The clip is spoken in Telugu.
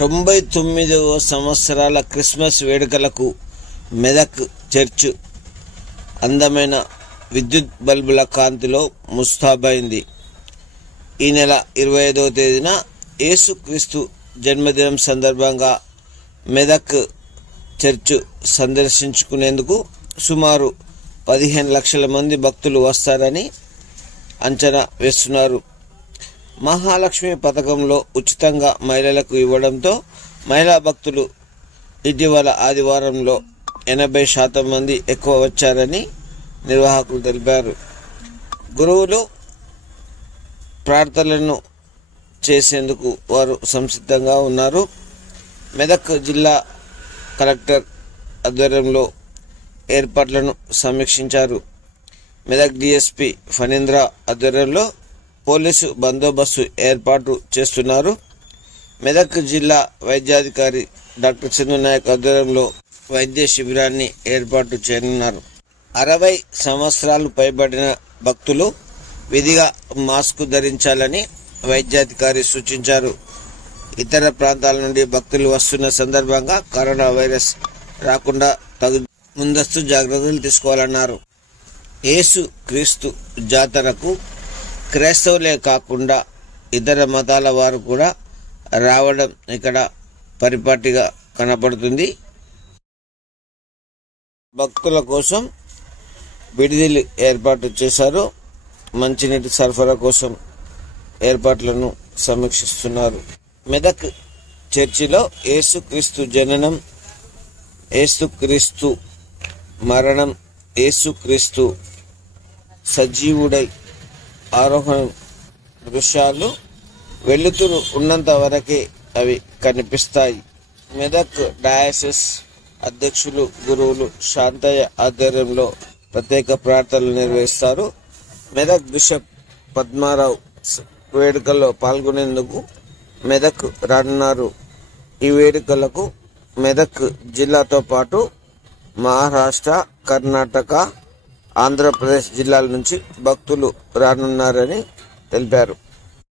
99వ సంవత్సరాల క్రిస్మస్ వేడుకలకు మెదక్ చర్చ్ అందమైన విద్యుత్ బల్బుల కాంతిలో ముస్తాబైంది. ఈ నెల 25వ తేదీన యేసుక్రీస్తు జన్మదినం సందర్భంగా మెదక్ చర్చ్ సందర్శించుకునేందుకు సుమారు 15 లక్షల మంది భక్తులు వస్తారని అంచనా వేస్తున్నారు. మహాలక్ష్మి పథకంలో ఉచితంగా మహిళలకు ఇవ్వడంతో మహిళా భక్తులు ఇటీవల ఆదివారంలో 80% మంది ఎక్కువ వచ్చారని నిర్వాహకులు తెలిపారు. గురువులు ప్రార్థనలను చేసేందుకు వారు సంసిద్ధంగా ఉన్నారు. మెదక్ జిల్లా కలెక్టర్ ఆధ్వర్యంలో ఏర్పాట్లను సమీక్షించారు. మెదక్ డిఎస్పీ ఫణీంద్ర ఆధ్వర్యంలో పోలీసు బందోబస్తు ఏర్పాటు చేస్తున్నారు. మెదక్ జిల్లా వైద్యాధికారి డాక్టర్ చందు నాయక్ ఆధ్వర్యంలో వైద్య శిబిరాన్ని ఏర్పాటు చేయనున్నారు. 60 సంవత్సరాలు పైబడిన భక్తులు విధిగా మాస్క్ ధరించాలని వైద్యాధికారి సూచించారు. ఇతర ప్రాంతాల నుండి భక్తులు వస్తున్న సందర్భంగా కరోనా వైరస్ రాకుండా తగు ముందస్తు జాగ్రత్తలు తీసుకోవాలన్నారు. యేసు క్రీస్తు జాతరకు క్రైస్తవులే కాకుండా ఇతర మతాల వారు కూడా రావడం ఇక్కడ పరిపాటిగా కనపడుతుంది. భక్తుల కోసం విడిదిలు ఏర్పాటు చేశారు. మంచినీటి సరఫరా కోసం ఏర్పాట్లను సమీక్షిస్తున్నారు. మెదక్ చర్చిలో యేసుక్రీస్తు జననం, యేసుక్రీస్తు మరణం, యేసుక్రీస్తు సజీవుడై ఆరోహణం దృశ్యాలు వెలుతురు ఉన్నంత వరకే అవి కనిపిస్తాయి. మెదక్ డయాసిస్ అధ్యక్షులు గురువులు శాంతయ్య ఆధ్వర్యంలో ప్రత్యేక ప్రార్థనలు నిర్వహిస్తారు. మెదక్ బిషప్ పద్మారావు వేడుకల్లో పాల్గొనేందుకు మెదక్ రానున్నారు. ఈ వేడుకలకు మెదక్ జిల్లాతో పాటు మహారాష్ట్ర, కర్ణాటక, ఆంధ్రప్రదేశ్ జిల్లాల నుంచి భక్తులు రానున్నారని తెలిపారు.